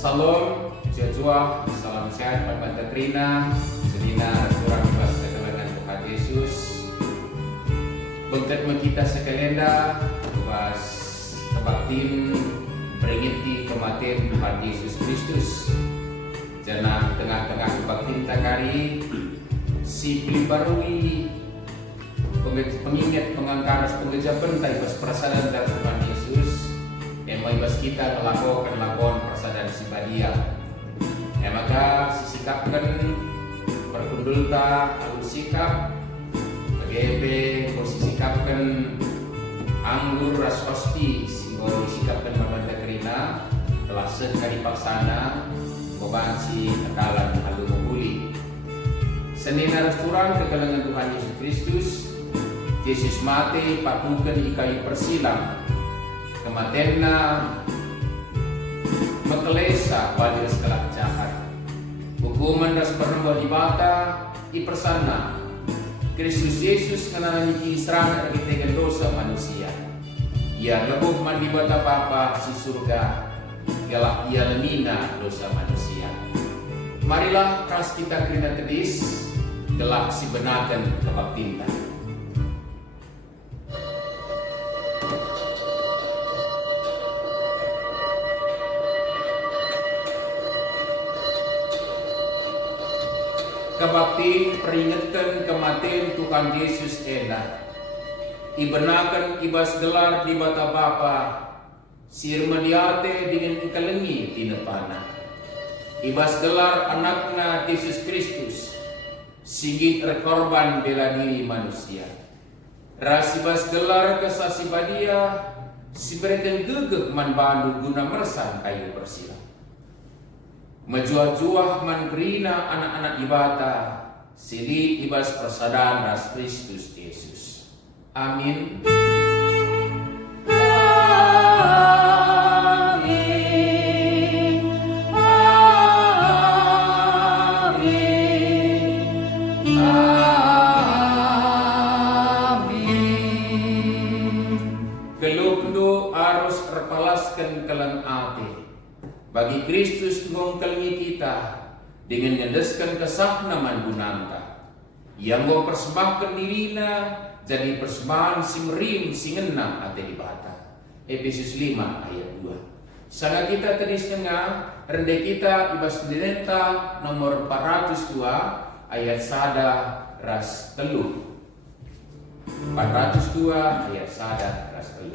Salam, jajua, salam sehat, Pak Trina, sedina surang bas ketelangan Tuhan Yesus. Bentet kita sekalian dah, bas kebaktin peringati kematian Tuhan Yesus Kristus. Jana tengah-tengah kebaktin takari si pelibarui pengingat pengangkaras pengejaban tai bas perasaan dari Tuhan Yesus. Yang maibas kita melakukan perasaan simpadia. Maka sisikapkan berkundulta alus sikap PGP sisikapkan anggur ras pasti simbol disikapkan Mamanda Kerina telah sekali paksana beban si tekalan halu membuli. Senina restoran kegalangan Tuhan Yesus Kristus. Yesus mati patukan di kayu persilang. Kematianna mekelesa pada sekelak jahat. Hukuman das pernah dibata di persana. Kristus Yesus kenalani kisran dari tegal dosa manusia. Ia lebuh mandi bata papa si surga. Galak ia lemina dosa manusia. Marilah kas kita kerina tedis gelak si benakan kebaktinta. Kebaktin peringatan kematian Tuhan Yesus enak. Ibenakan ibas gelar di bata bapa sirmadiate dengan ikalengi tinepana. Ibas gelar anakna Yesus Kristus sigit rekorban bela diri manusia. Ras ibas gelar kesasibadia siberikan gegek man bandu guna mersan kayu persilang. Mejuah-juah mangrina anak-anak ibata sili ibas persadaan ras Kristus Yesus. Amin. Amin. Amin. Amin. Gelukdo arus repalaskan kelan ate. Bagi Kristus ngongkelingi kita dengan nyedeskan kesahna mangunanta yang mempersembahkan dirina jadi persembahan simrim singenang ate dibata. Efesus 5 ayat 2. Sangat kita tadi setengah rendah kita ibas dinenta nomor 402 ayat sada ras telu. 402 ayat sada ras telu.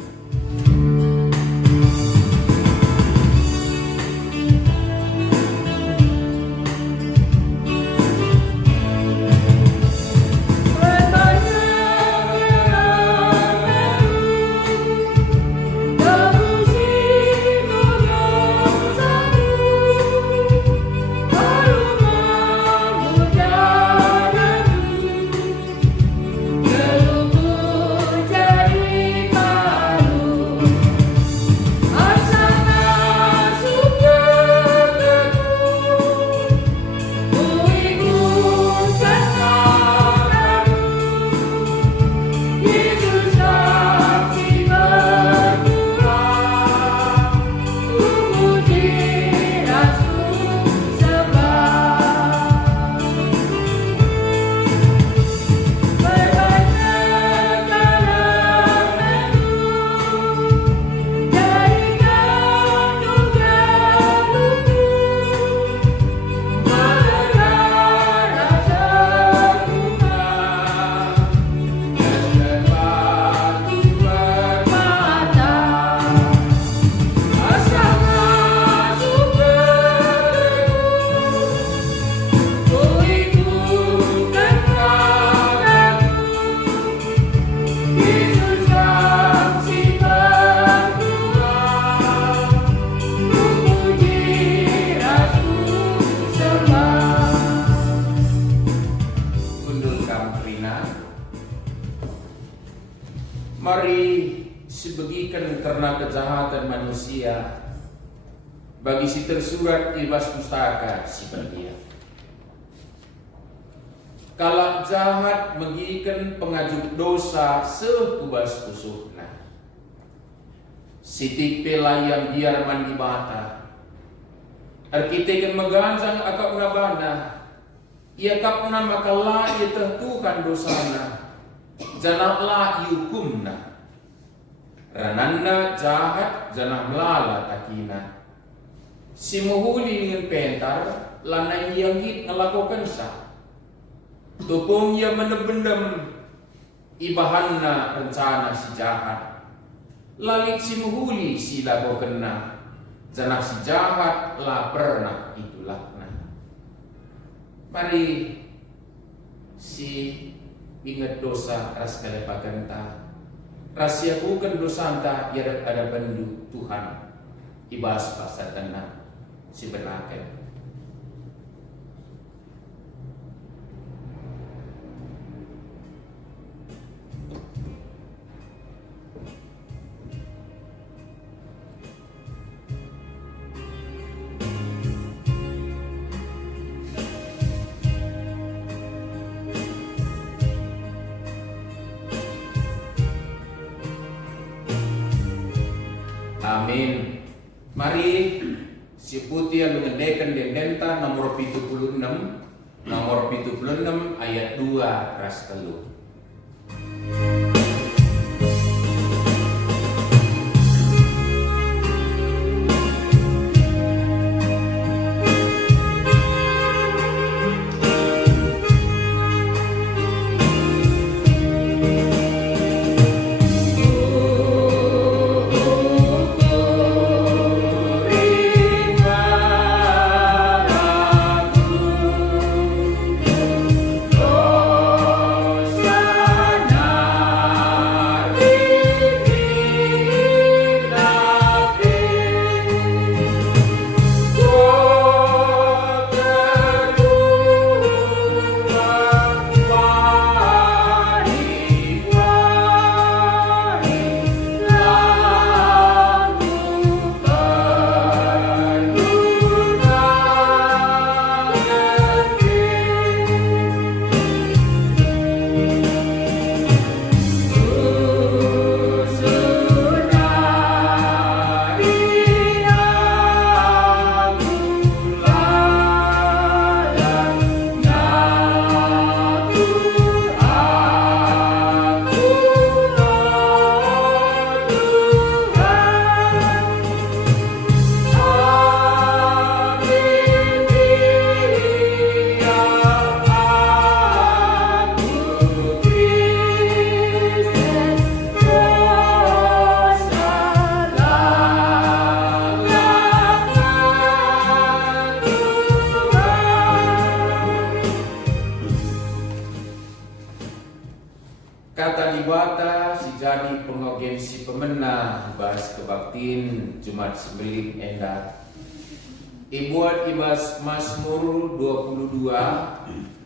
Mari sebagikan karena kejahatan manusia bagi si tersurat di bas pustaka si bagia. Kalau jahat mengikan pengajuk dosa sekubas usuhna. Sitik pelayang biar mandi bata Arkitekan maganjang akap na bana, iakap na makala itertukan dosana, janaklah iukumna. Rananda jahat janah melala takina. Si muhuli dengan pentar, lanai yanggit ngelakukan sa. Tupong ia menebendam ibahanna rencana si jahat. Lalik si muhuli si lago kena, janah si jahat la pernah itulah na. Mari si ingat dosa ras kalepakan ta, rahasia bukan dosa anta iadat ada bandu Tuhan ibas pasal tanah si berlakan. Amin. Mari si putih yang mengendekan dendenta nomor 76 ayat 2 ras telu. Kata dibata si jadi pengogen si pemenang bahas kebaktin Jumat Sembelit enda. Ibuat ibas Mazmur 22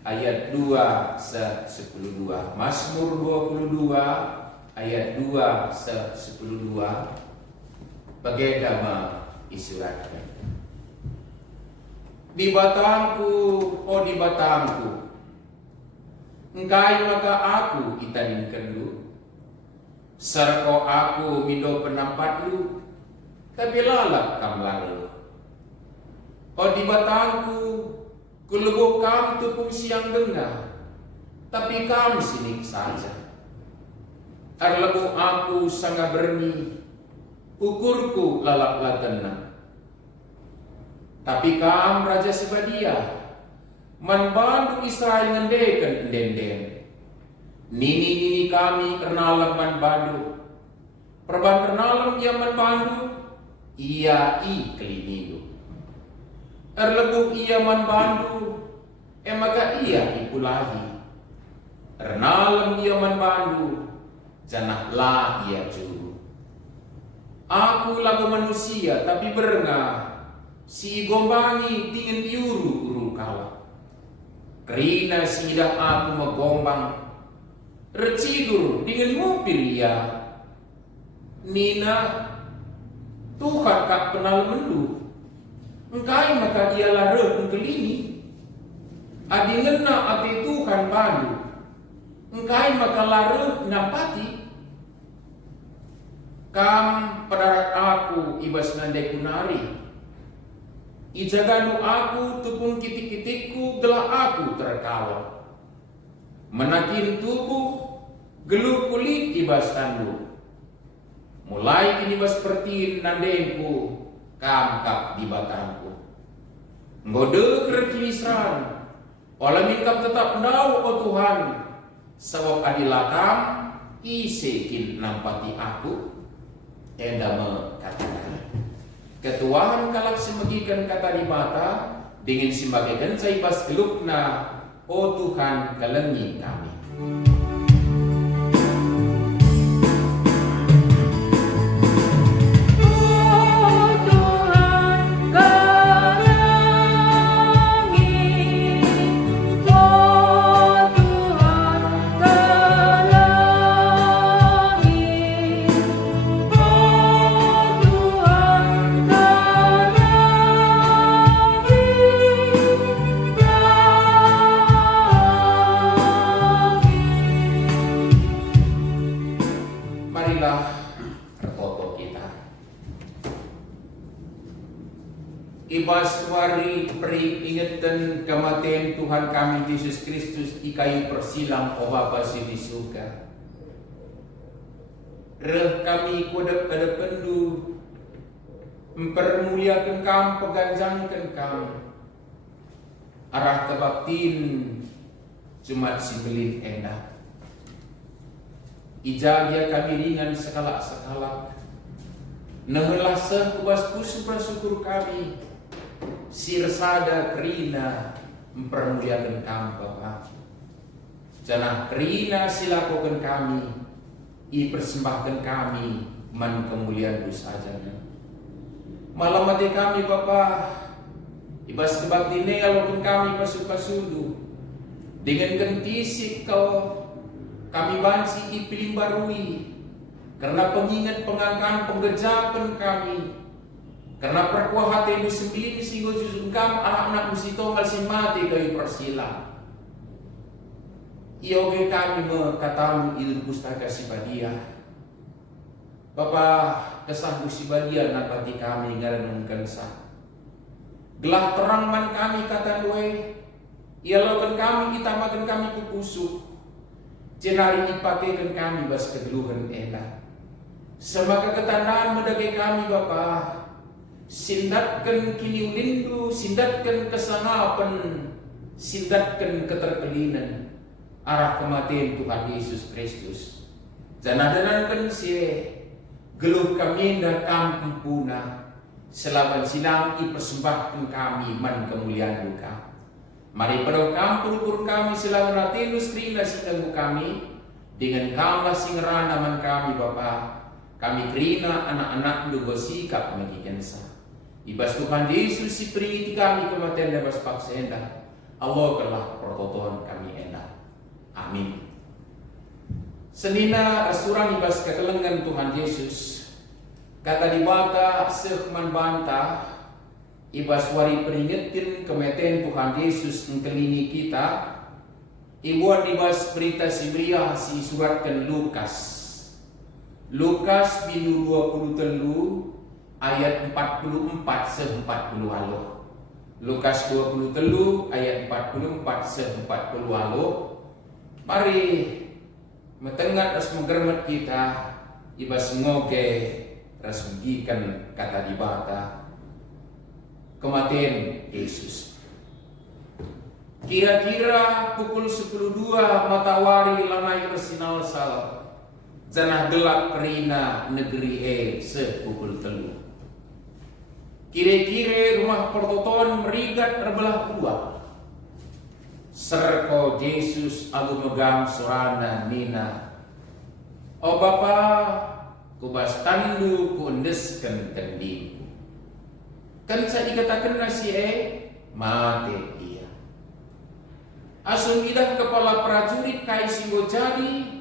ayat 2 se-12. Mazmur 22 ayat 2 se-12. Bagedama isuratkan. Di batangku, oh di batangku, engkai maka aku itaninkan lu, sarko aku mindo penampat lu, tapi lalak kam lalu. O di batangku, kulubuh kam tupung siang dengar, tapi kam sinik saja. Arlabu aku sangat berni, ukurku lalak latena. Tapi kam raja sebadia, manbandu Israel ngendekan denden. Nini kami ernalam manbandu. Perban ernalam ia manbandu, ia i kelinidu. Erlebuh ia manbandu, maka ia ipulahi. Ernalam ia manbandu, janahlah ia juru. Aku lagu manusia tapi berengah, si gombangi tingin iuru urung kala. Kerina sidah aku megombang, recidur dengan mobil ia. Nina, Tuhan kak kenal mendu, engkai maka ia larut engkelini. Adi ngena ati Tuhan bandu, engkai maka larut napati. Kam padarat aku ibas nande kunari, Ijaganu aku tupung kitik-kitikku gelah aku terkawal. Menakin tubuh geluh kulit ibas tandu. Mulai kini bas seperti nandengku kamkap di batangku. Ngode kerkini seran. Olah mingkap tetap nau o Tuhan. Sebab adilakam isekin nampati aku. Enda mengatakan. Ketuaan kalak semegikan kata di mata. Dingin sembagikan saibas gelukna. O Tuhan kalengi kami. Ibas wari peringatan kematian Tuhan kami Yesus Kristus di kayu persilang o Bapa di surga. Reh kami kodap kada pendu mempermuliakan kam, peganjangkan kam. Arah kebaktin Jumat Simbelin endah. Ijagia kami ringan sekalak-sekalak. Nehelah kubas pusu bersyukur kami. Sirsada kerina mempermuliakan kami Bapa. Janah kerina silakukan kami, i persembahkan kami man kemuliaan saja. Malam mati kami Bapa, ibas kebaktine alaupun kami pasuk-pasudu dengan kentisik kau kami bansi i pilimbarui karena pengingat pengangkaan penggejapan kami. Karena perkuah hati ibu sembilan singgo susungkam anak-anak musito ngalsin mati kayu persilang. Ioge kami mengatamu ilmu pustaka sibadia. Bapak kesah sibadia napati kami ngaranungkan sah. Gelah terang man kami kata doe. Ia lakukan kami itamakan kami kupusuk. Cenari ipakaikan kami bas kegeluhan enak. Semaka ketandaan medage kami Bapak. Sindatkan kini ulindu, sindatkan kesanapan, sindatkan keterkelinan arah kematian Tuhan Yesus Kristus. Janadanankan si geluh kami dah kampung punah, selawan silang ipersembahkan kami man kemuliaan duka. Mari pada kampung kami selawan ratinus krina singgamu kami dengan kamlah singerana man kami Bapa. Kami krina anak-anak dugo sikap megikensa. Ibas Tuhan Yesus si peringiti kami kematian dan bas paksa endah. Allah kelah pertotohan kami endah. Amin. Senina asuran ibas kekelengan Tuhan Yesus. Kata dibata sehman bantah. Ibas wari peringetin kematian Tuhan Yesus engkelini kita. Ibuan ibas berita Sibriah si suratkan Lukas. Lukas bilu 23 ayat 44 se-40 aloh. Lukas 23 ayat 44 se-40 aloh. Mari metengat ras menggermet kita ibas ngoge ras megikan kata dibata kematian Yesus. Kira-kira pukul 10.02 matahari lanai bersinar sal. Janah gelap kerina negeri sepukul 3. Kira-kira rumah pertotoan merigat terbelah dua. Serko Yesus aku megang sorana nina. O Bapa, kubas tandu kuendeskan kendingku. Kan saya dikatakan nasi mati ia. Asun idah kepala prajurit kai singgo jadi.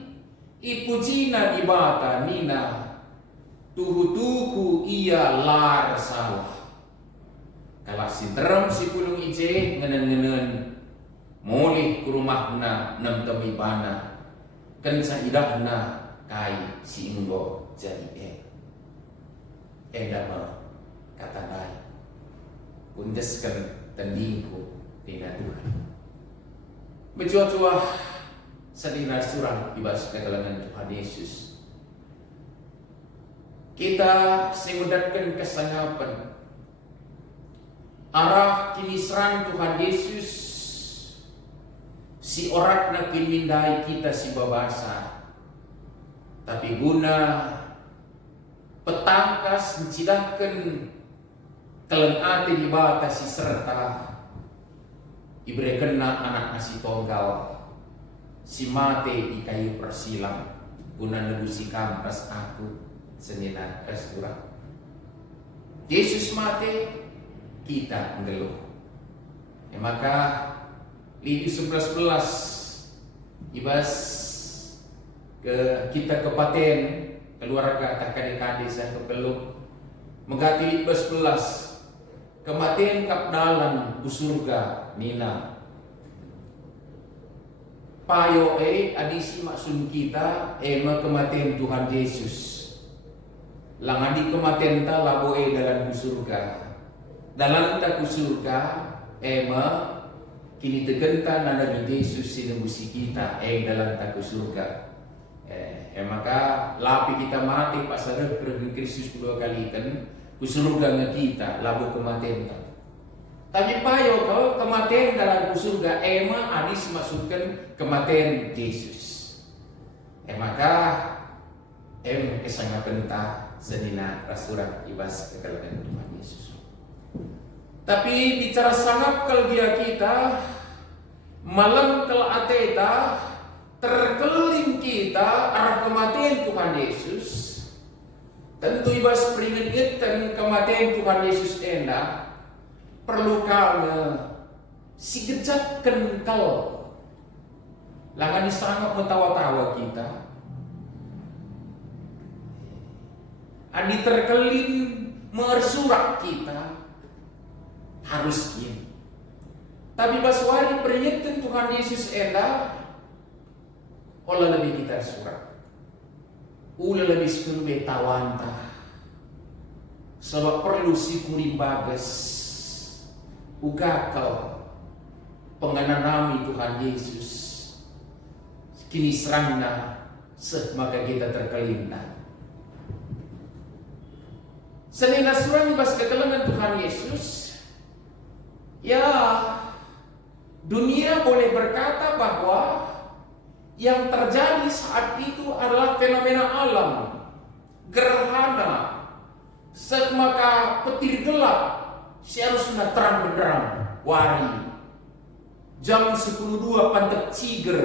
Ipujina di bata nina. Tuhu-tuhu ia lar salah. Kalau si terem si pulung ije ngenen-ngenen molih ke rumahna nem temibana kan saidahna kai si inggo jadi enda kata dai undeskan tandingku tina Tuhan. Menjua-jua sadina surang ibas kagalangan Tuhan Yesus. Kita singudatkan kesangapan arah kinisran Tuhan Yesus si orat na kinmindai kita si babasa, tapi guna petangkas mencidahkan telan ati di bata si serta iberikan anak nasi tonggal si mate di kayu persilang guna nebusi kampas aku senina restoran. Yesus mate kita ngeluh. Maka Lidi 11 ibas ke kita kepaten keluarga tak kade-kade saya kepeluh menggati 11 kematian kap dalam ku surga nina payo adisi maksud kita ema kematian Tuhan Yesus langadi kematian ta labo dalam ku surga dalam ta ku surga ema kini tegenta nanda Yesus sinebusi kita dalam ta ku surga maka lapi kita mati pas ada Kristus kedua kali kan ku surga nga kita labo kematian ta. Tapi payo kau kematian dalam ku surga ema adis masukkan kematian Yesus. Maka kesangapan ta senina rasuran ibas kekalakan Tuhan Yesus. Tapi bicara sangat kalau dia kita malam kalau ateta terkeling kita arah kematian Tuhan Yesus. Tentu ibas peringatkan kematian Tuhan Yesus perlu kami si gejat kental langan sangat mentawa-tawa kita andi terkelin mersurak kita harus ini. Tapi baswari peringatkan Tuhan Yesus olah lebih kita surat ula lebih sekali tawanta sebab perlu si kuring bagas ugakal pengananami Tuhan Yesus kini serangna maka kita terkelinda senina surang bas ketelangan Tuhan Yesus ya dunia boleh berkata bahwa yang terjadi saat itu adalah fenomena alam, gerhana, maka petir gelap, seharusnya terang benderang, wari. Jam 10.02 pantek ciger,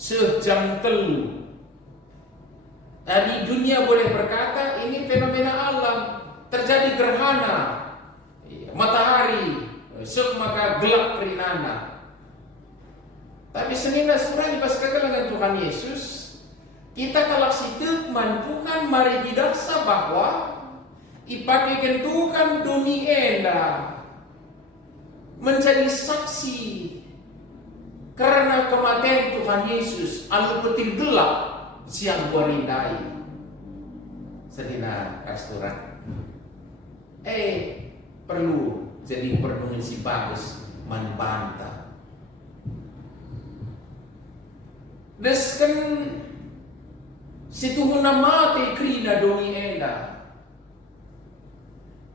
sejam telu. Tadi dunia boleh berkata ini fenomena alam, terjadi gerhana, matahari, maka gelap kerinana. Tapi senina surah pas kagalangan Tuhan Yesus kita kalau situkman Tuhan mari didaksa bahwa ipakai Tuhan dunia menjadi saksi karena kematian Tuhan Yesus alu petir gelap siang warindai senina restoran perlu jadi perenungan si bagus manbanta deskan situhuna mati krina doni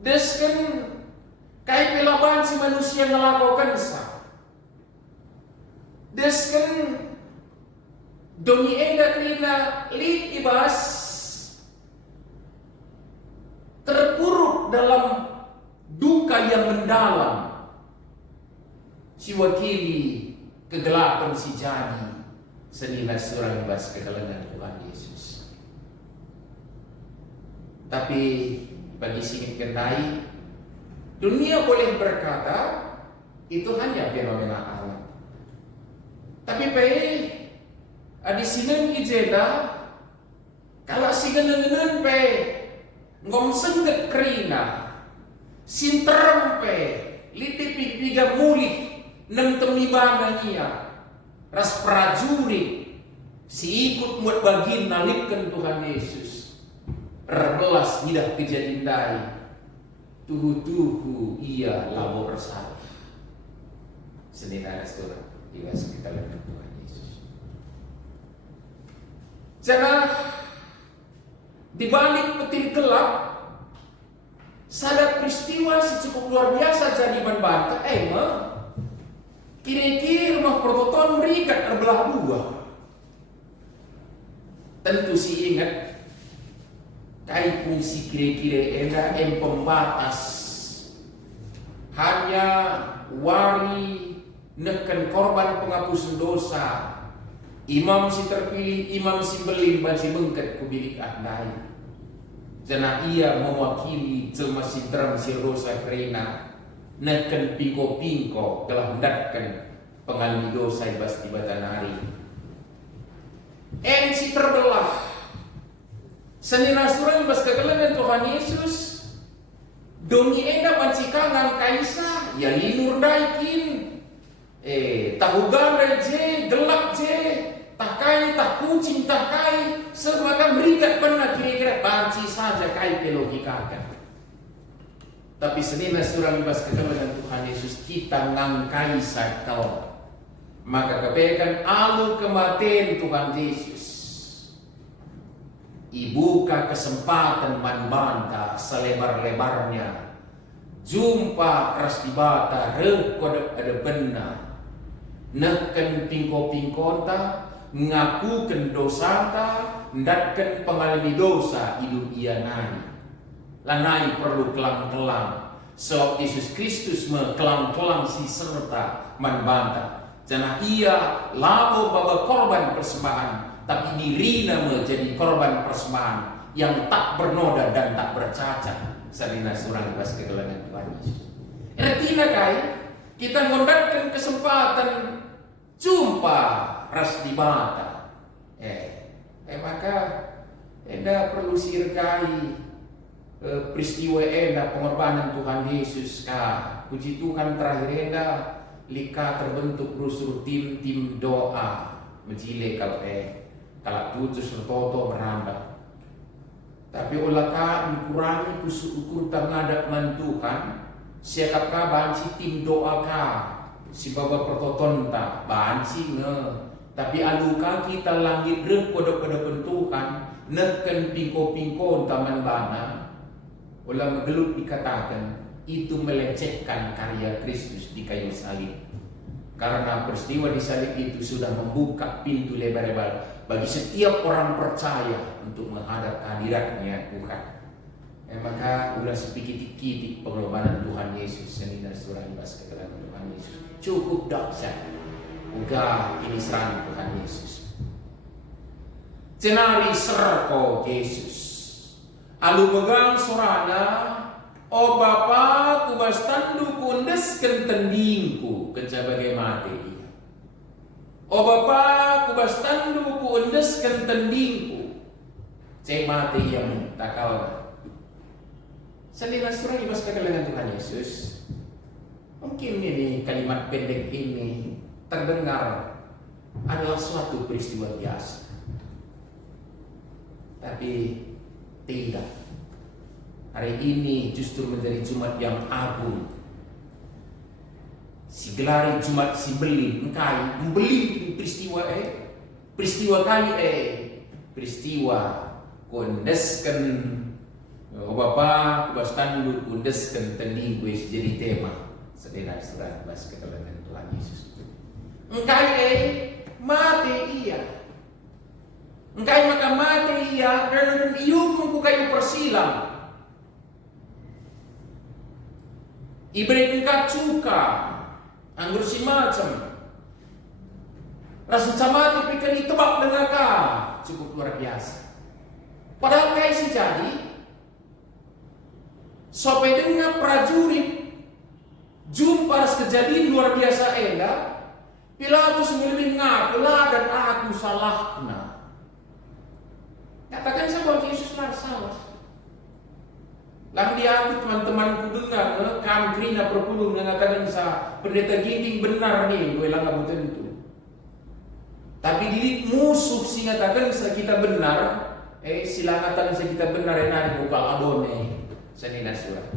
deskan kai pelaban si manusia ngelakukan sa deskan doni krina lit ibas terpuruk dalam duka yang mendalam si wakili kegelapan si jadi senilai surah ibas kekalangan Tuhan Yesus. Tapi bagi sini kendai dunia boleh berkata itu hanya fenomena alam. Tapi adi sinen ijeda kalau si geneng ngom sengget kerina sinterem liti piga mulih nem temibangania ras prajurit si ikut buat bagi nalipkan Tuhan Yesus rebelas tidak kejadian tuhu-tuhu ia labo bersalah. Senina surah iwas kita lihat Tuhan Yesus. Jangan dibalik petir gelap, sadar peristiwa cukup luar biasa jadi membantah. Kira-kira mah prototon berikat terbelah dua. Tentu si ingat kai fungsi kira-kira yang pembatas hanya wari neken korban penghapus dosa. Imam si terpilih, imam si belim, si bengket kubilik andai. Jana ia mewakili jelma si dram si dosa kerena neken pingko-pingko telah hendatkan pengalami dosa ibas di batanari. Si terbelah senina surang ibas kegelapan Tuhan Yesus dongi enda pancikangan kaisa ya linur daikin tahu ganda je gelap je tak kai tak kucing tak kai semakan berikat pernah kira-kira banci saja kai pelogikakan. Tapi senina surang ibas kegelapan Tuhan Yesus kita ngangkai sakau maka kebaikan alu kematian Tuhan Yesus ibuka kesempatan manbanta selebar-lebarnya jumpa keras dibata rekodep ada benar neken pingko-pingkota ngakuken dosata ndatken pengalami dosa hidup ia nani lanai perlu kelang-kelang sebab Yesus Kristus kelang-kelang si serta manbanta jana ia labo baba korban persembahan tapi dirina menjadi korban persembahan yang tak bernoda dan tak bercacat. Salina surang ibas kegelapan Tuhan Yesus. Artinya kai kita ngondatkan kesempatan jumpa ras di mata. Maka enda perlu sirkai peristiwa enda pengorbanan Tuhan Yesus puji Tuhan terakhir enda lika terbentuk rusur tim doa menjile kalau putus sertoto merambah. Tapi olah ka mengurangi ukur terhadap Tuhan siapa ka banci tim doa ka si baba pertoton ta banci tapi aluka kita langit rek kode-kode bentukan neken pingko-pingko taman bana olah megelut dikatakan itu melecehkan karya Kristus di kayu salib. Karena peristiwa di salib itu sudah membuka pintu lebar-lebar bagi setiap orang percaya untuk menghadap hadiratnya Tuhan. Maka ulah sepikit-kitik pengorbanan Tuhan Yesus senina surah ibas kegelapan Tuhan Yesus cukup dahsyat. Uga ini serang Tuhan Yesus. Cenari serko Yesus. Alu megang sorana o Bapa kubas tandu kundesken tendingku kecabagai mati dia. O Bapa kubas tandu kundesken tendingku cek mati yang tak kawan. Salina surah ibas kegelapan Tuhan Yesus. Mungkin ini kalimat pendek ini terdengar adalah suatu peristiwa biasa. Tapi tidak. Hari ini justru menjadi Jumat yang agung. Si gelari Jumat si belim, engkai membelim peristiwa peristiwa kondeskan Bapa kubas tandu kondeskan tending kue jadi tema sedena surat bas kegelapan Tuhan Yesus. Engkai mati ia. Engkai maka mati ia dan iukum ku kayu persilang. Iberi engkau cuka anggur si macam rasa camati pikir itebak dengan cukup luar biasa. Padahal kai si jadi sampai dengan prajurit jumpa kejadian luar biasa enda Pilatus lebih ngaku dan aku salahna. Katakan saya bahwa Yesus salah. Lang dia aku teman-temanku dengar kamkrina perpuluh mengatakan sa pendeta ginting benar nih gue lang abu tentu. Tapi diri musuh sih ngatakan sa kita benar silangatan sa kita benar enari bukal abone sanina surah.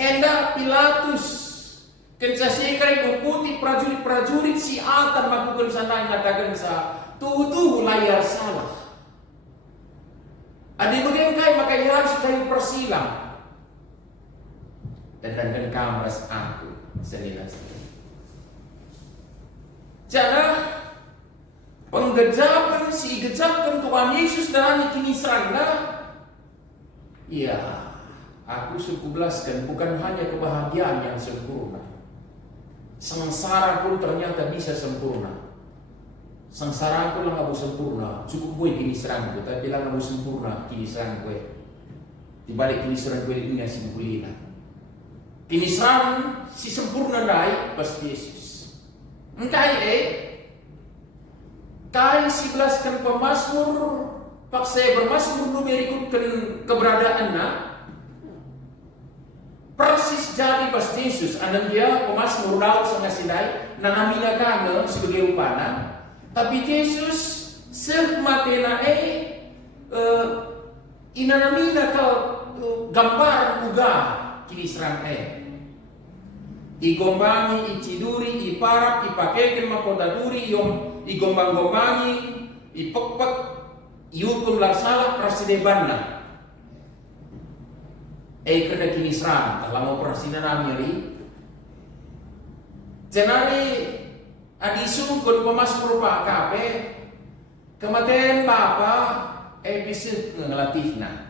Enda Pilatus kencasekai putih prajurit-prajurit si atan makukan sana ngatakan sa tuh layar salah. Adi bagengkai makanya harus kayu persilang. Dan kamras aku selinas. Jana penggejapan si gejapkan Tuhan Yesus dan kini serangga. Iya, aku suku belaskan bukan hanya kebahagiaan yang sempurna. Sengsara pun ternyata bisa sempurna. Sengsara aku lang abu sempurna, cukup gue kini serang gue, tapi lang abu sempurna kini serang gue. Dibalik kini serang gue ini si bukulina. Kini serang si sempurna dai pas Yesus. Engkai kai si belaskan pemasmur, pak saya bermasmur lu berikutkan keberadaannya. Persis jadi pas Yesus, ada dia pemasmur Daud sama sidai, nanamina kami sebagai upana. Tapi Yesus sematena inanamina kau gambar uga kini serang igombangi, iciduri, iparap, ipakekin makota duri, igombang-gombangi, ipekpek, iukum larsalah prasidebanna. Kena kini serang, kalau mau prasina namiri. Jenari adisung kun pemasmur pak kape, kematian bapa, bisa ngelatihna.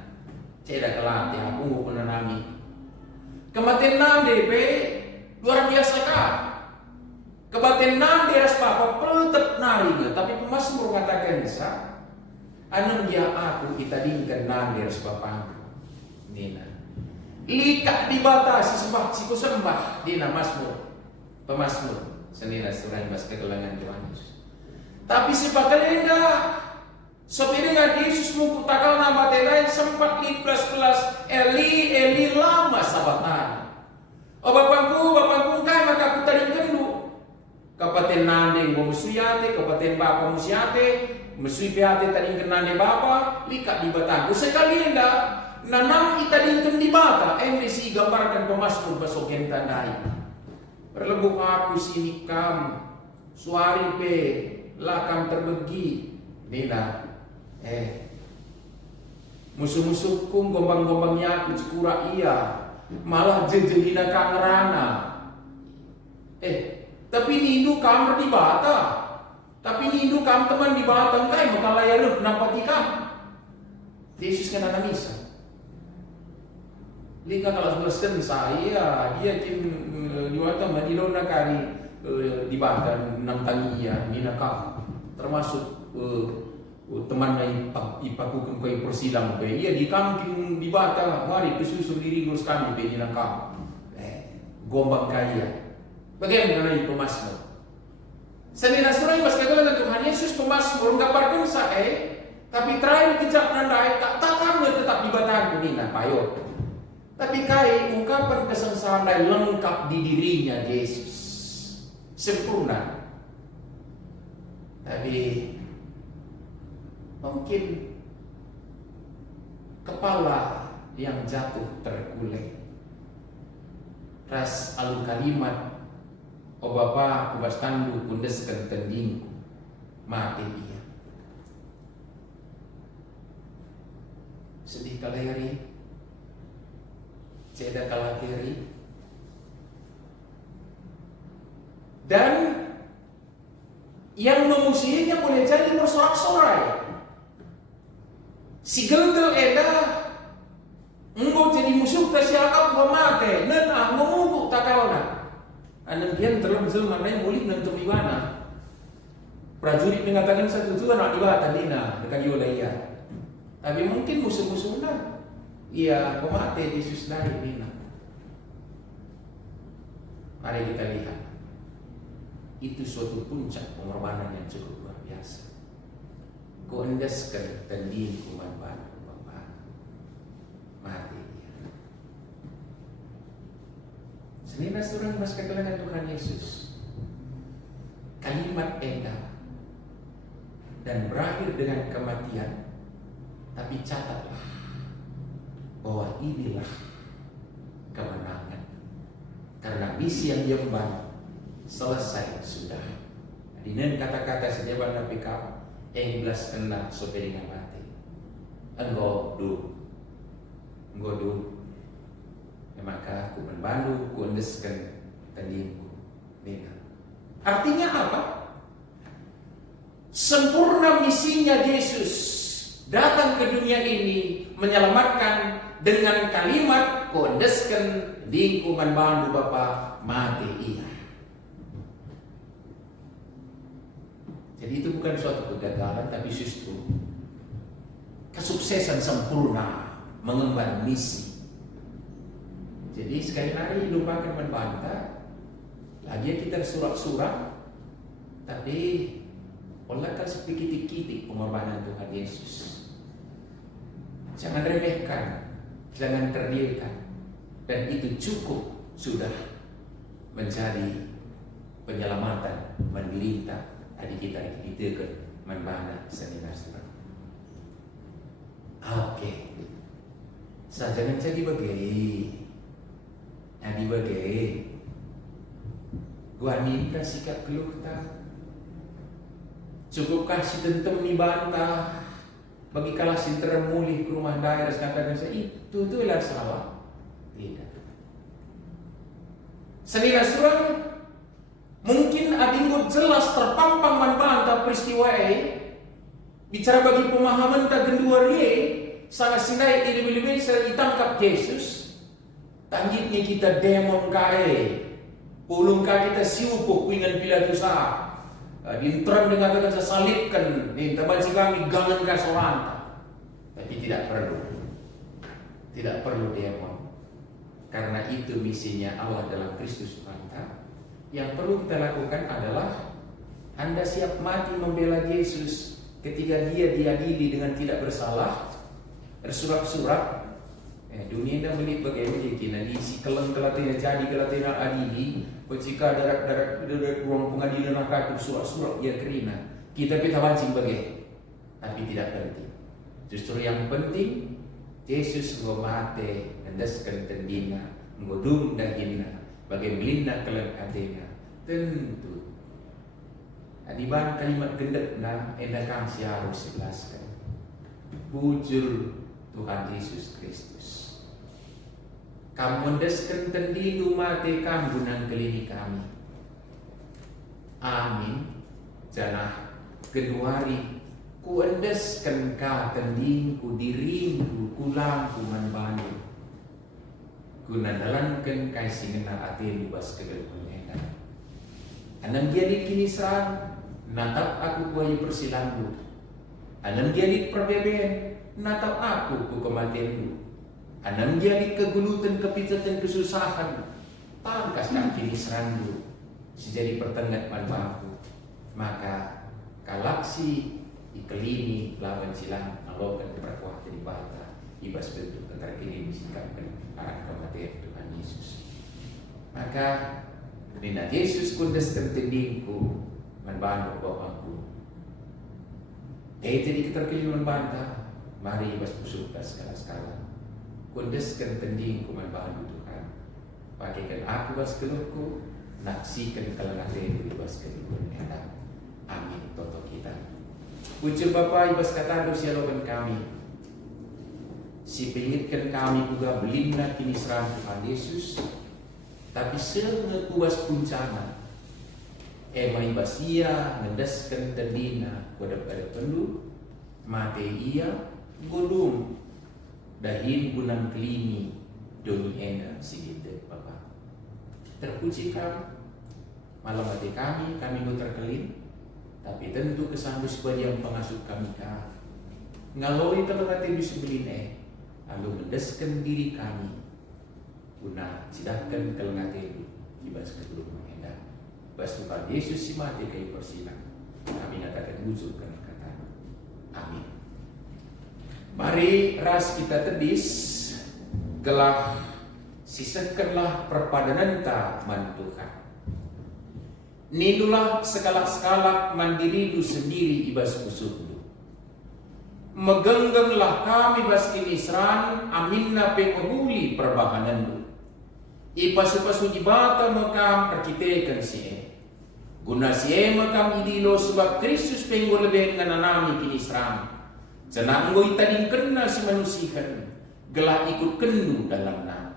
Ceda kelatih, aku mau pernah nami. Kematian DP luar biasa kah? Kebatin ras papa peltep narinya, tapi pemasmur mengatakan sa, anu dia aku kita dingkan ras papa. Nina, lika dibatasi sembah siku sembah dina masmur, pemasmur senina selain mas kegelangan Tuhan Yesus. Tapi si pakalenda, sepiringan Yesus muku takal nama tenai sempat 15 Eli lama sabatan. Oh bapangku kai maka aku tadi kendu. Kapaten nanding go musuyate, kapaten bapa musuyate, musui piate tadi kenande bapa, lika di batangku sekali enda nanam itadingken di bata, si gambarkan pemasmur basoken tandai. Perlebuh aku sini kam, suari pe, lakam terbegi, nila, musuh-musuhku gombang-gombangnya aku cikura iya. Malah jejehina kangerana. Tapi nindu kamar di bata. Tapi nindu kam teman di bata kai makalaya lu kenapa tikam? Yesus kena namisa. Lika kalau sebelaskan saya dia kim diwata madilona kari di bata nantang iya minaka termasuk teman yang ipakukan kau persilang be iya di kampung di bata mari kesusu diri gus kami be nang kam gombang kaya bagaimana itu pemasmur senina surai mas kagala Tuhan Yesus pemasmur gambarkan sa tapi terakhir kejap nandai tak kami tetap di bata nina payo tapi kai ungkapan kesengsaraan lengkap di dirinya Yesus sempurna tapi mungkin kepala yang jatuh terkulai. Ras alun kalimat, oh bapa kubas tandu kundeskan tendingku, mati ia. Sedih kalayari, ceda kalakiri, dan yang memusuhinya boleh jadi bersorak-sorai. Si gelgel eda engkau jadi musuh ke siakap gua mate dan mengumpuk takalna anak dia terlalu mana mulik dan tumiwana prajurit mengatakan satu tuan nak dibatan dina dekat wilayah tapi mungkin musuh-musuhnya iya gua mate Yesus dari dina. Mari kita lihat itu suatu puncak pengorbanan yang cukup luar biasa. Kondeskan tanding kuman bapak mati dia. Senina surang mas kegelangan Tuhan Yesus. Kalimat indah dan berakhir dengan kematian. Tapi catatlah bahwa inilah kemenangan. misi yang dia membantu selesai sudah. Dengan kata-kata sejabat Nabi Kau yang belas kena sopir dengan mati. Engkau du, maka aku membantu, ku endeskan tandingku. Artinya apa? Sempurna misinya Yesus datang ke dunia ini menyelamatkan dengan kalimat ku endeskan tandingku membantu Bapa mati ia. Jadi itu bukan suatu kegagalan, tapi justru kesuksesan sempurna mengemban misi. Jadi sekali lagi hidup akan membantah. Lagi kita surat-surat, tapi oleh kan sedikit-sedikit pengorbanan Tuhan Yesus. Jangan remehkan, jangan terdiamkan, dan itu cukup sudah menjadi penyelamatan menderita adik kita ke membana seni nasrani. Oke, saya jangan jadi bagai, gua minta sikap keluh tak. Cukup kasih tentem ni bantah. Bagi kalasin termulih ke rumah daerah katakan saya itulah salah. Tidak. Seni nasrani mungkin adinggo jelas terpampang membantah peristiwa bicara bagi pemahaman tak genduar sangat sinai lebih-lebih saya ditangkap Yesus. Tanggitnya kita demon pulung kita siupuk kuingan Pilatus Dintram dengan kata salibkan tabansi kami gangan kasolanta. Tapi tidak perlu demon. Karena itu misinya Allah dalam Kristus Bapa. Yang perlu kita lakukan adalah Anda siap mati membela Yesus ketika dia diadili dengan tidak bersalah, bersurat-surat. Dunia dah melihat bagaimana kina di si keleng kelatina jadi kelatina adili, jika darat ruang pengadilan nak surat-surat dia kerina. Kita mancing bagai, tapi tidak penting. Justru yang penting Yesus mati mendeskan tendina, ngodum dagina, bagai melinda keleng adina. Tentu. Adiban kalimat gendek na endakang si harus jelaskan. Bujur Tuhan Yesus Kristus. Kamu endeskan tendinu mati kamu nang kelini kami. Amin. Janah keduari ku endeskan ka tendingku diriku kulangku manbani. Ku nandalankan kai singena ati lubas kegelmunnya. Anam dia di kini serang natap aku kuayu persilangu. Anam dia di perbeben natap aku ku kematianmu. Anam dia di kegulutan kepitatan kesusahan. Tangkas kaki seranggu. Sejadi pertengat malbaku. Maka kalaksi ikelini lawan silang alokan berkuah jadi bata. Ibas bentuk terkini disikapkan arah kematian Tuhan Yesus. Maka Nina Yesus kundes tertindingku membantu Bapakku. Jadi kita kini membantah. Mari ibas busuk skala-skala. Kundeskan tendingku membantu Tuhan. Pakaikan aku bas keluhku, naksikan kelengatin ibas keluhku enak. Amin. Toto kita. Ucap Bapa ibas kata sialokan kami. Si pengitkan kami juga belinda kini serang Tuhan Yesus. Tapi sengekuas puncana. Ibas ia mendeskan tendina pada pendu. Mati ia godum. Dahin gunang kelini doni ena sigit Bapa. Terpuji kami malam hati kami terkelin, tapi tentu kesambus yang pengasuh kami ngaloi terlewati bisubelin lalu mendeskan diri kami guna sidahkan kelengati ibas kedua ena bas Tuhan Yesus si mati kayu persilang kami nyatakan wujudkan kata amin. Mari ras kita tedis gelah sisakanlah perpadanan ta man Tuhan. Nidulah sekala-sekala mandiri du sendiri ibas musuhdu. Megenggenglah kami bas kinisran aminna penguli perbahanandu. Ipasu-pasu di bata makam arkitekan siya. Guna siya makam idilo sebab Kristus pengo lebih ngananami kini seram. Jangan ngoi tading kena si manusikan. Gelah ikut kendu dalam nama.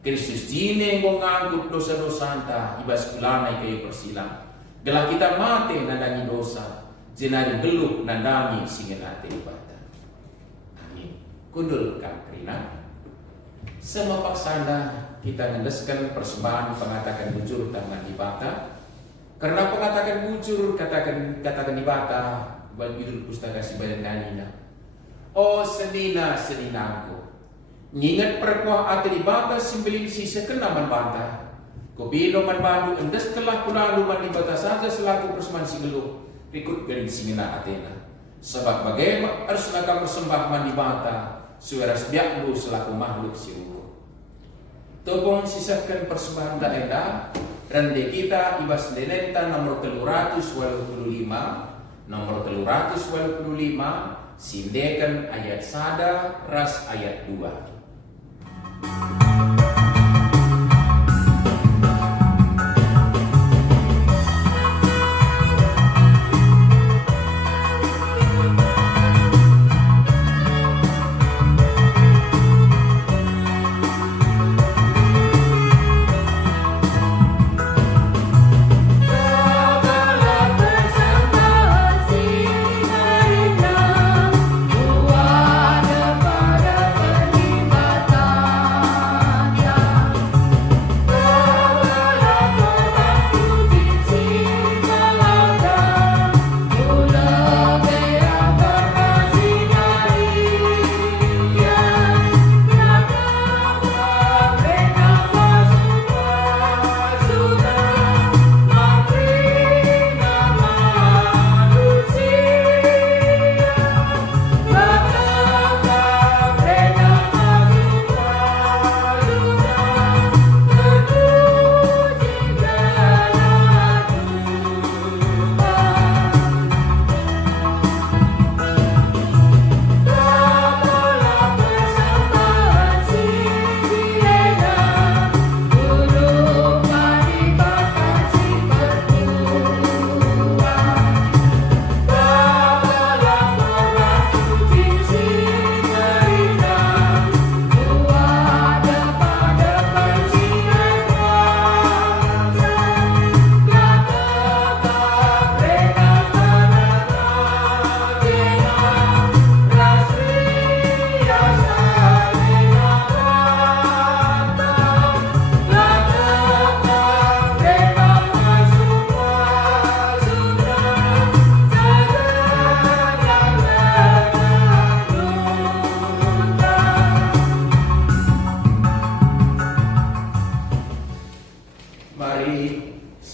Kristus jine ngo ngangkut dosa-dosa anta ibas kulanai kayu persilang. Gelah kita mati nandangi dosa. Jenari geluh nandami singin ate ibata. Amin. Kundul kamkrina. Sama paksana kita ngendeskan persembahan pengatakan bujur tangan ibata. Karena pengatakan bujur katakan ibata bal bidul pustaka si bayan ganina. Oh senina seninaku. Ngingat perkuah ate ibata simbilin si sekenaman bata. Kubilo man bandu endes telah kunalu man ibata saja selaku persembahan si geluh. Ikut garing singina atena. Sebab bagaimana harus nakam persembah man ibata. Suaras biaklu selaku makhluk si ruko. Topong sisakan persembahan daerah. Rende kita ibas denenta nomor 385. Nomor 385. Sindekan ayat sada ras ayat 2.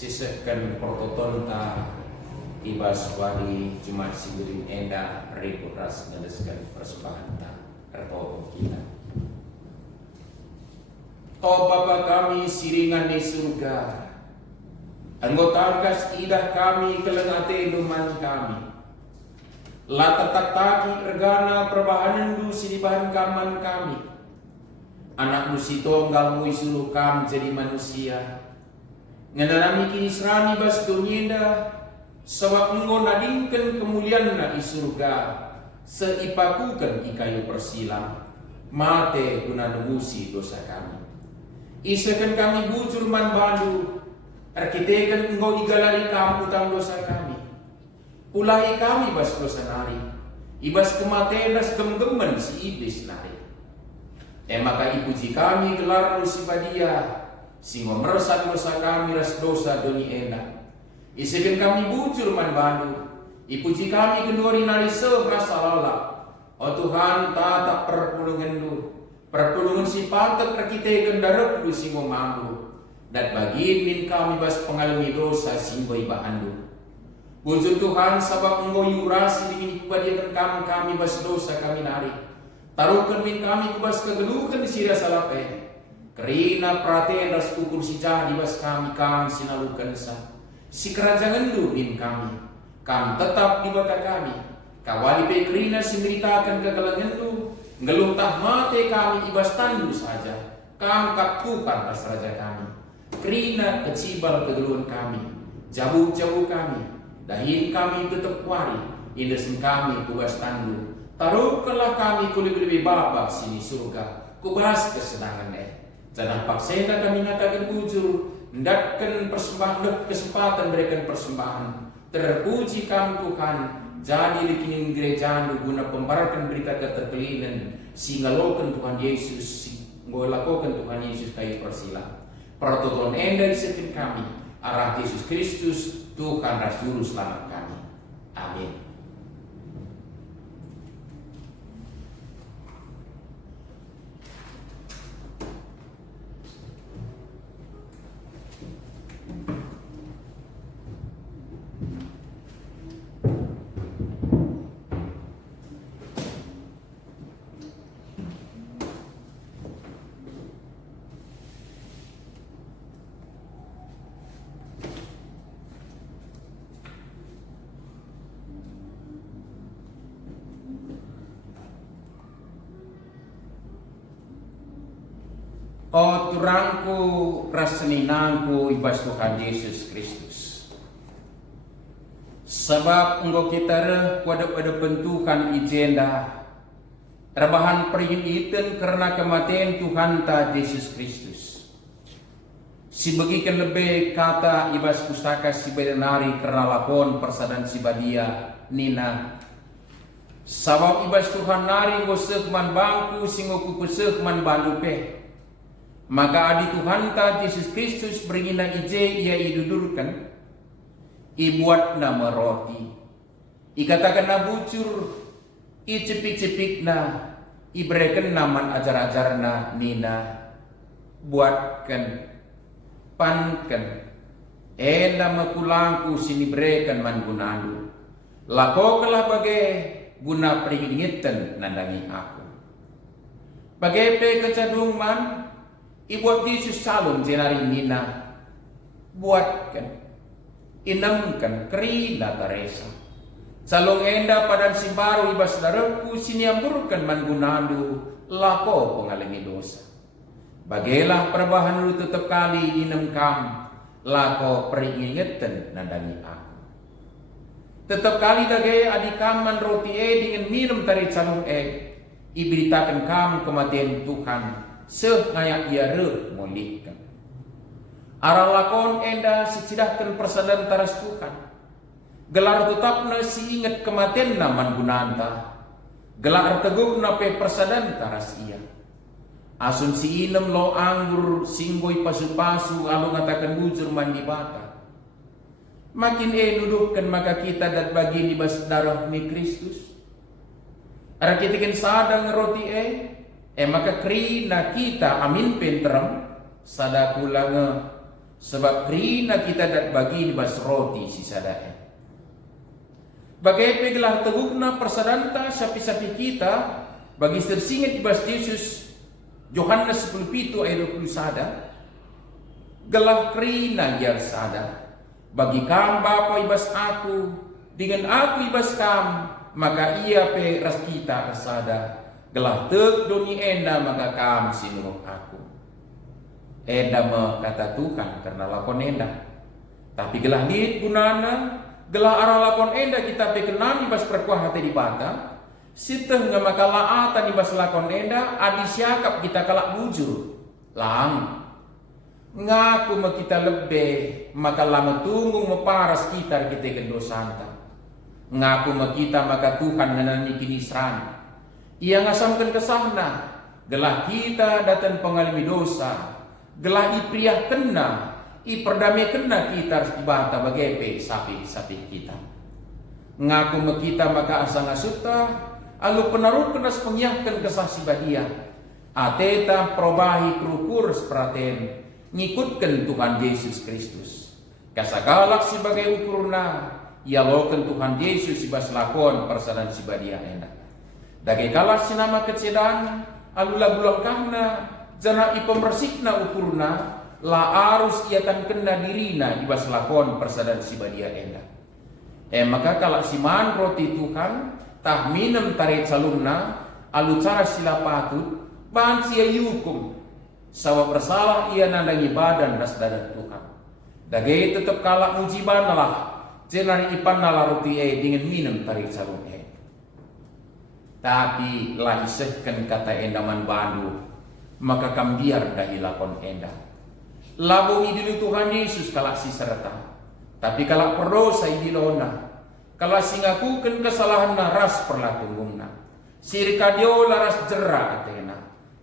sisakan prototonta ibas wali Jumat Siburin enda reputas ngedeskan persembahan ta ertopong kita. Oh Bapa kami siringan di surga, anggota kas idah kami kelengate luman kami. La taki regana perbahanan du sinibahan kaman kami. Anak nusi tonggal mui suruh kam jadi manusia. Ngananami kini serani bas dunyenda, sebab engkau nadingkan kemuliaan na di surga, seipakukan ikayu persilam, mate guna nebusi dosa kami. Isakan kami bujur man bandu, arkitekan engkau igalari kamputang dosa kami. Pulahi kami bas dosa nari, ibas kematian das gemgemen si iblis nari. Maka ipuji kami gelar si badia, singgo meresan dosa kami ras dosa doni enak. Isakan kami bujur man bandu, ipuji kami kendori nari serasa lalak. O Tuhan tatap perpulungan du, perpulungan si pantek arkitekan darab du singgo mampu. Dan bagiin min kami bas pengalami dosa singgo ibahan du. Bujur Tuhan sabab engkau yurasi dingin kubadiakan kami bas dosa kami nari. Taruhkan min kami kubas kegeluhan di sira salape. Kerina praten ras ukur si jadi bas kami sinalukan sa. Si kerajaan du min kami. Kam tetap di bata kami. Kawali pe kerina si meritakan kegelangan du. Ngeluh tah mate kami ibas tandu saja. Kamkat Tuhan atas raja kami. Kerina kecibal kegeluhan kami. Jauh-jauh kami. Dahin kami tetap wari. Indesin kami kubas tandu. Taruhkanlah kami kulib-lebih bapa sini surga. Kubas kesenangan Jangan paksena kami ngatakan bujur. Hendakkan persembahan, kesempatan berikan persembahan. Terpuji kamu Tuhan. Jadi dikinin gereja guna pembarakan berita keterkelinan. Sehingga lokan Tuhan Yesus. Ngolakokan Tuhan Yesus kayu persila. Pertolongan enda disepin kami. Arah Yesus Kristus Tuhan ras juru selamat kami. Amin. O turangku raseninangku ibas Tuhan Yesus Kristus. Sebab engkau kita pada bentukan ijenda. Rebahan peringin iten karena kematian Tuhan ta Yesus Kristus. Si bagikan lebih kata ibas pustaka si bedenari karena lakon persadan si badia nina. Sabab ibas Tuhan nari ngosek man bangku singoku pesek man bandupe. Maka adi Tuhan ta Yesus Kristus beringina ije ia idudurkan. Ibuat nama roti. Ikatakan na bucur. Icepik-cepik na. Iberikan naman ajar-ajar na nina. Buatkan. Pankan. Enda makulangku sini berikan man gunandu. Lakokalah bagai guna peringitan nandangi aku. Bagai pe kecadung man. Ibuat Yesus salum jenari nina. Buatkan. Inamkan kerina taresa. Salong enda padan simbaru ibas daraku siniamburkan mangunandu. Lako pengalami dosa. Bagailah perbahan lu tetap kali inem kam. Lako peringatan nandangi aku. Tetap kali dagay adikam man roti dengan minum tarik salong iberitakan kam kematian Tuhan. Sengayak ia mulikan. Arah lakon enda secidahkan persadan taras Tuhan. Gelar tetapna si ingat kematian naman gunanta. Gelar teguh na pe persadan taras ia. Asun si inem lo anggur singgoy pasu-pasu alo ngatakan bujur mandi bata. Makin nuduhkan maka kita dat bagi ni bas darah ni Kristus. Ara kita kan sadang roti maka krina kita amin penterem sadakulanga sebab krina kita dat bagi bas roti si sadae. Bagai pegelah tegukna persadanta sapi-sapi kita bagi tersingit bas Yesus Yohanes 10:7 ayat 20 sada. Gelah krina jar sada. Bagi kam Bapa ibas aku dengan aku ibas kam maka ia pe ras kita sada. Gelah tek doni enda maka kam sinuruh aku. Enda me kata Tuhan karena lakon enda. Tapi gelah dit gunana, gelah arah lakon enda kita pe kenani bas perkuah hati di bata. Siteh nga maka laatan di bas lakon enda adi siakap kita kalak bujur. Lang. Ngaku me kita lebih maka lama tunggung meparas kita kendosanta. Ngaku me kita maka Tuhan nanani kini serang. Ia ngasamkan kesahna, gelah kita datang pengalami dosa, gelah ipriah kena, iperdamai kena kita harus dibata bagai sapi-sapi kita. Ngaku me kita maka asa ngasuta, alu penaruh kenas pengyahkan kesah si badia. Ateta probahi kerukur seperaten, ngikutkan Tuhan Yesus Kristus. Kasagalak sebagai ukurna, ia lokan Tuhan Yesus si bas lakon persadan si badia enak. Dagay kalas sinama ketsedan, alula bulang kahna, jana ipemersikna ukurna, la arus iatan kena dirina ibas lakon persadan si badia enda. Maka kalau siman roti Tuhan, tah minem tarik salumna, alu cara sila patut, bahan sia yukum. Sawa bersalah ia nandangi badan ras dadan Tuhan. Dagai tetap kalak mujiban nalah, jenari ipan nalah roti dengan minum tarik sarung Tapi lah isehkan kata endaman bandu, maka kambiar dahi lakon enda. Labungi dulu Tuhan Yesus kalak si serta, tapi kalak perdosa idilona, kalak singakukan kesalahan ras perlatungungna, sirka diola ras jera atena,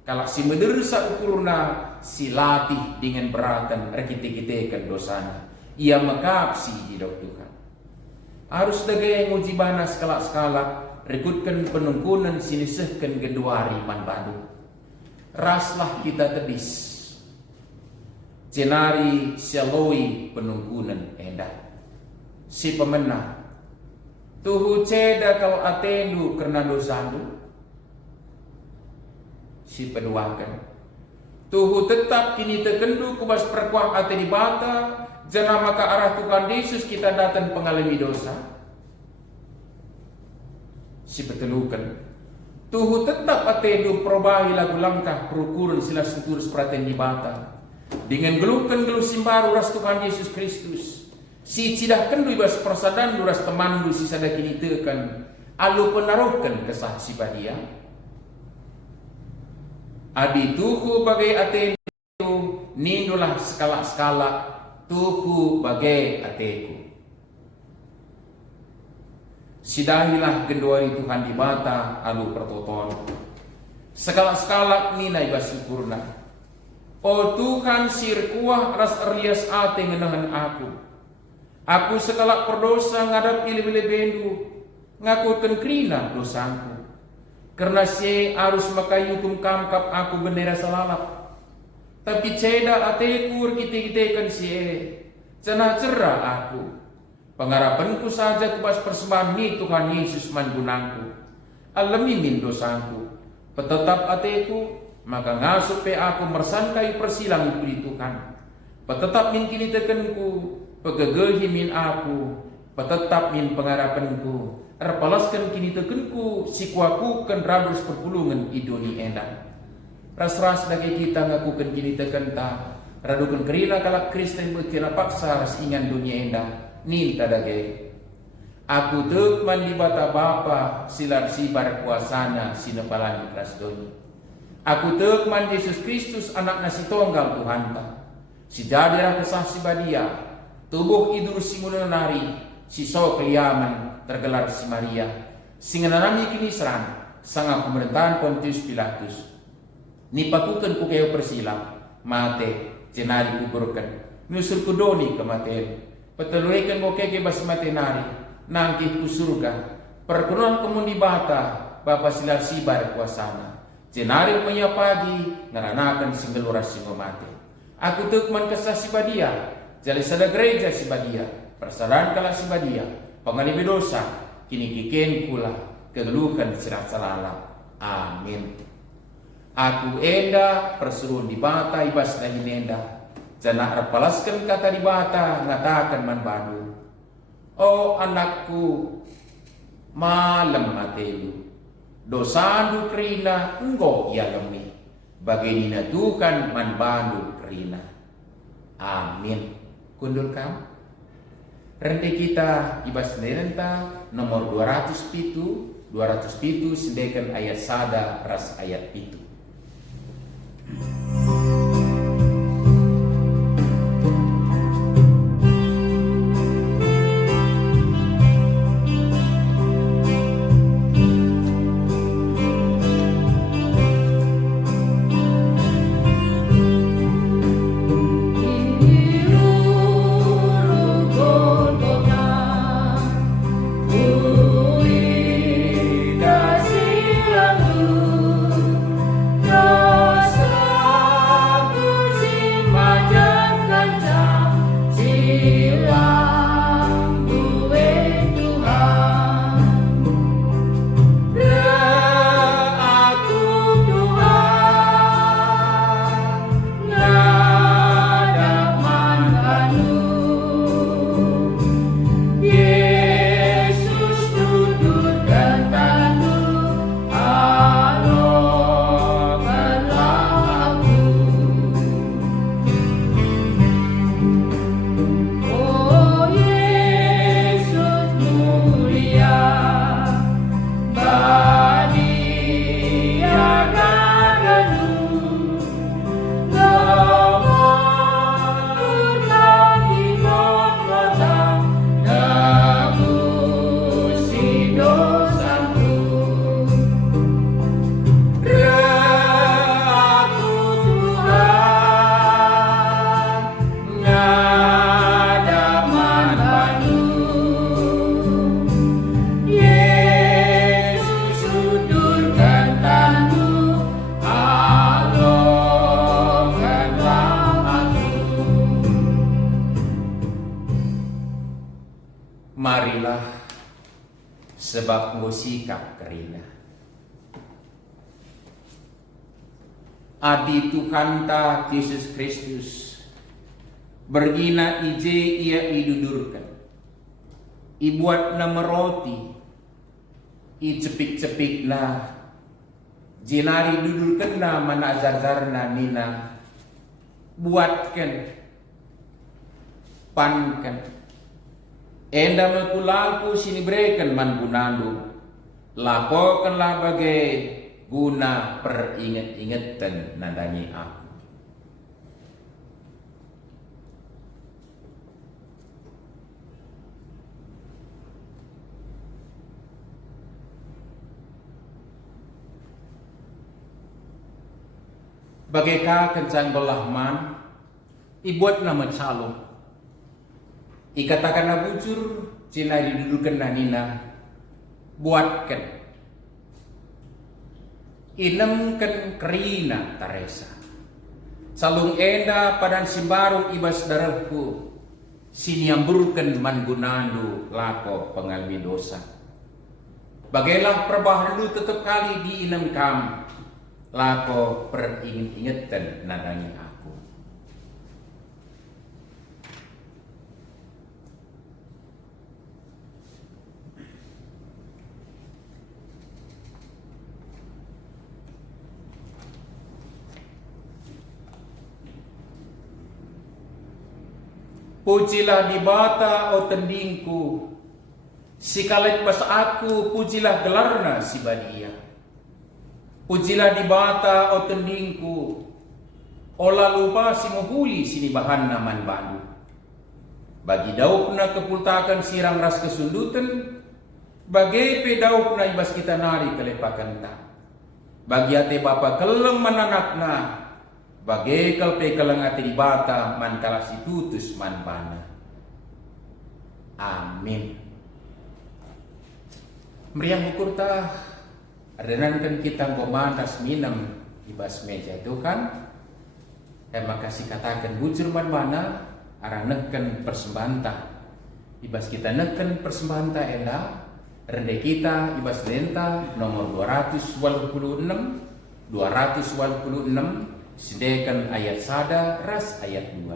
kalak si medersa ukurna, si latih dengan beratan rekite-kitekan dosana, ia mekap si idilok Tuhan. Harus dagai yang uji banas kalak-kalak, rekutkan penungkunan sinisehkan geduari man badu. Raslah kita tebis, jenari seloi penungkunan endah. Si pemenang, tuhu ceda kal atendu karena dosandu. Si peduakan, tuhu tetap kini tekendu kubas perkuah ate di bata, jana maka arah Tuhan Yesus kita datang pengalami dosa. Si petelukan, tuhu tetap atendu perubahi lagu langkah perukuran sila setur sepraten di bata. Dengan geluhkan geluh simbaru ras Tuhan Yesus Kristus. Si cidah kendu ibas persadan ras temandu si sada kini tekan. Alu penaruhkan kesah si badia. Adi tuhu bagai atendu nindulah skala-skala tuhu bagai ateku. Sidahilah genduari Tuhan di bata alu pertoton. Skala-skala nina ibas syukurna. O Tuhan sirkuah ras rias ate ngenahan aku. Aku sekalak perdosa ngadap ili-ili bendu. Ngakukan krina dosaku. Karena si arus makayukum kamkap aku bendera salalap. Tapi ceda ateku kite-kitekan si cenah cerah aku. Pengharapanku saja kubas persembahan ni Tuhan Yesus mangunangku. Alami min dosaku. Petetap ateku, maka ngasup pe aku mersangkai persilang di Tuhan. Petetap min kini tekenku, pegegehi min aku, petetap min pengharapanku. Erpalaskan kini tekenku, sikuaku kan rabus perpulungan idoni endah. Ras-ras lagi kita ngakukan kini teken ta, radukan kerina kalak Kristen berkira paksa ras ingan dunia endah. Nin tadage aku tekman di bata bapa silar sibar kuasana sinepalan keras doni. Aku tekman Yesus Kristus anak nasi tonggal Tuhan ta. Si jadirah kesah si badia, tubuh idur si munanari, si so keliaman tergelar si Maria. Singananami kini serang, sangat pemerintahan Pontius Pilatus. Nipakukan ku kayo persilang, mate, jenari kuburkan, nusul kudoni kematian. Peteluikan mo keke bas matenari, nangkih ku surga, perkenuan kemundi bata, bapa silar sibar kuasana. Jenari maya pagi, ngaranakan singgeluras si memate. Aku tekman kesah si badia, jali sada gereja si badia, persalaan kala si badia, pengalimi dosa, kini kiken kula, kegeluhan sirat salala. Amin. Aku enda persuruh di bata ibas dahin enda. Jana arpalaskan kata di bata ngatakan man bandu. O anakku, malam matelu. Dosandu kerina engkau yalemi. Baginina Tuhan man bandu kerina. Amin. Kundul kam. Rende kita ibas nerenta nomor 207 sendekan ayat sada ras ayat itu. Marilah sebab ngo sikap kerina. Adi Tuhan ta Yesus Kristus bergina ije ia idudurkan. Ibuat nama roti, icepik-cepik na, jenari dudurkan na mana azar-zarna nina, buatkan, pankan. Enda mekulalku sini berikan man gunandu, lakokanlah bagai guna peringet-ingetan nadani aku. Bagaikah kencang belahman, ibuat nama calon. Ikatakan na bujur, cina didudukan na nina, buatkan. Inemkan kerina taresa. Salung enda padan simbarung ibas darahku, siniamburkan mangunandu lako pengalmi dosa. Bagailah perbah dulu tetap kali diinem kam, lako peringet-ingetan nadani aku. Pujilah di bata o tendingku, sikalit pas aku pujilah gelarna si badia. Pujilah di bata o tendingku, olah lupa si muhuli sini bahan naman bandu. Bagi daukna kepultakan sirang ras kesundutan, bagi pedaukna ibas kita nari kelepakan ta. Bagi ate bapa keleng mananakna, bagai kalpe kelang ati di bata man kalasi tutus man bana. Amin. Meriang ukur ta adenankan kita ngomandas minum di bas meja Tuhan. Terima kasih katakan bujur man bana arang neken persembahan ta. Ibas kita neken persembahan ta ela rende kita ibas lenta nomor 226 sedekan ayat sada ras ayat 2.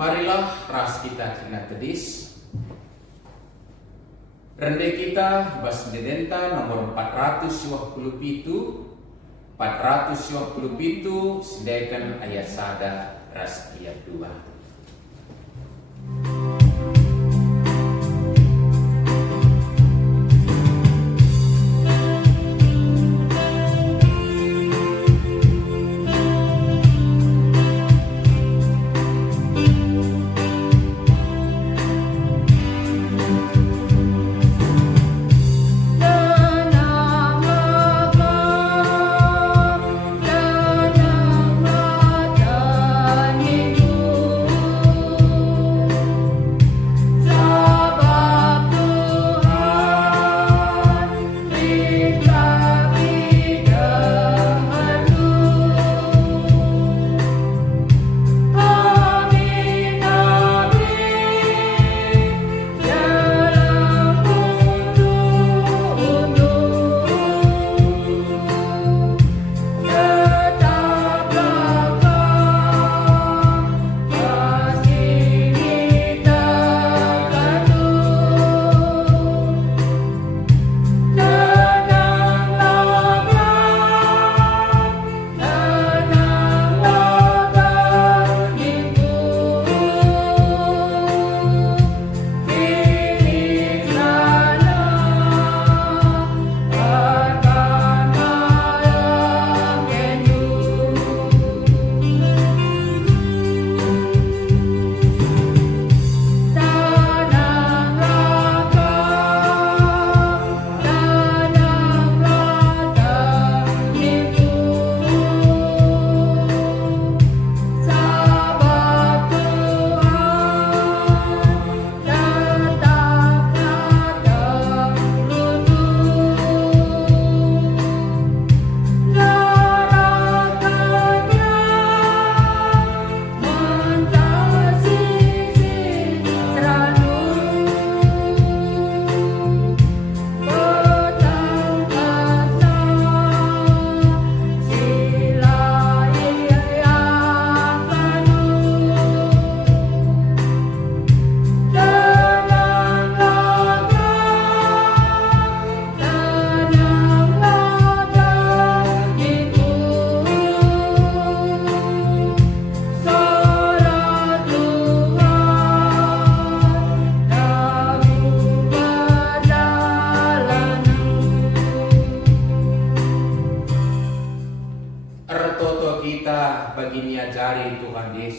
Marilah ras kita kena tedis. Rende kita bas dedenta nomor 427 sedekan ayat sada ras ayat 2.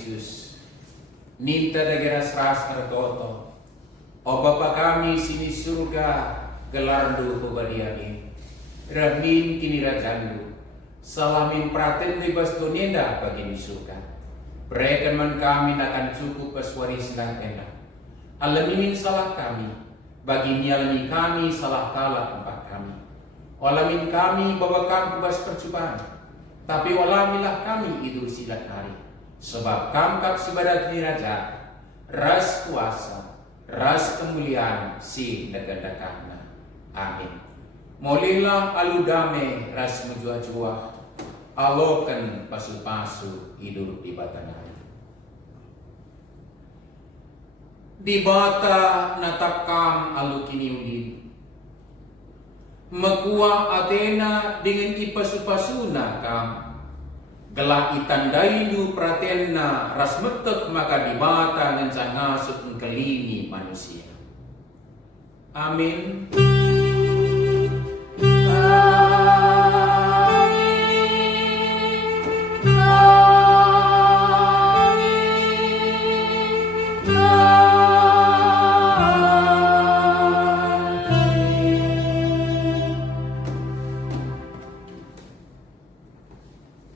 Yesus, ninta dageras ras artoto, o Bapa kami sini surga, gelardu pebadiami, ramin kini rajandu, salamin praten libas donenda bagi surga. Berikan man kami akan cukup peswaris dan enak. Alamimin salah kami, bagi nyalami kami salah kalah tempat kami. Olamin kami bawakan kubas percobaan, tapi olamilah kami idul silat hari. Sebab kamkat sibadat niraja, ras kuasa, ras kemuliaan si negara-negara. Amin. Molilah aludame ras menjua-jua, alokan pasu-pasu hidup di batanah. Di bata natakam alu kiniulid, Makua Athena dengan ipasu-pasuna kam, gelak itandainu pratenna rasmetek maka di bata ngansangasut engkelini manusia. Amin.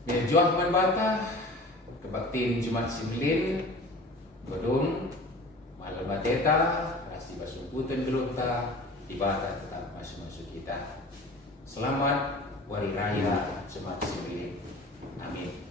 Berjuang membata kebaktiin Jumat Simlin Godung malam bateta rasi basumputan gelota di bata tetap masuk kita. Selamat Hari Raya Jumat Simlin. Amin.